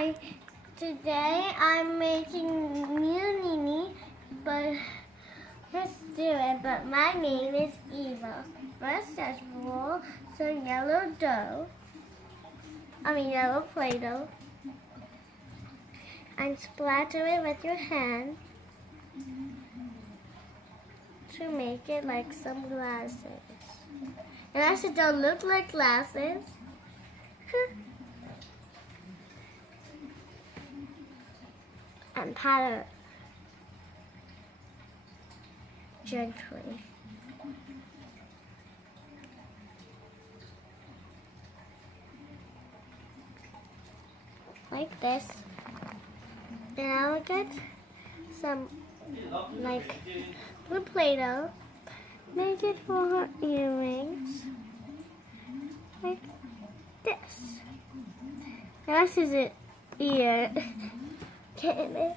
Hi, today I'm making new Nini, but let's do it. But my name is Eva. First, let's roll some yellow yellow Play-Doh, and splatter it with your hand to make it like some glasses. And actually, don't look like glasses. And pat it gently. Like this. And I'll get some blue Play-Doh. Make it for her earrings. Like this. And this is it ear. Getting it.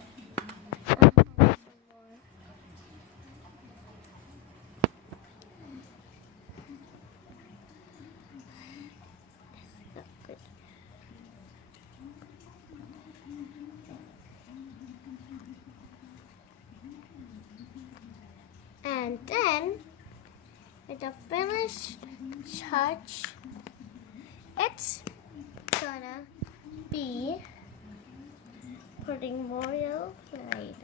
And then, with the finished touch, it's gonna be putting more yellow Play-Doh.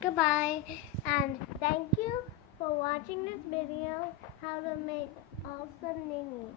Goodbye, and thank you for watching this video, how to make awesome Nini.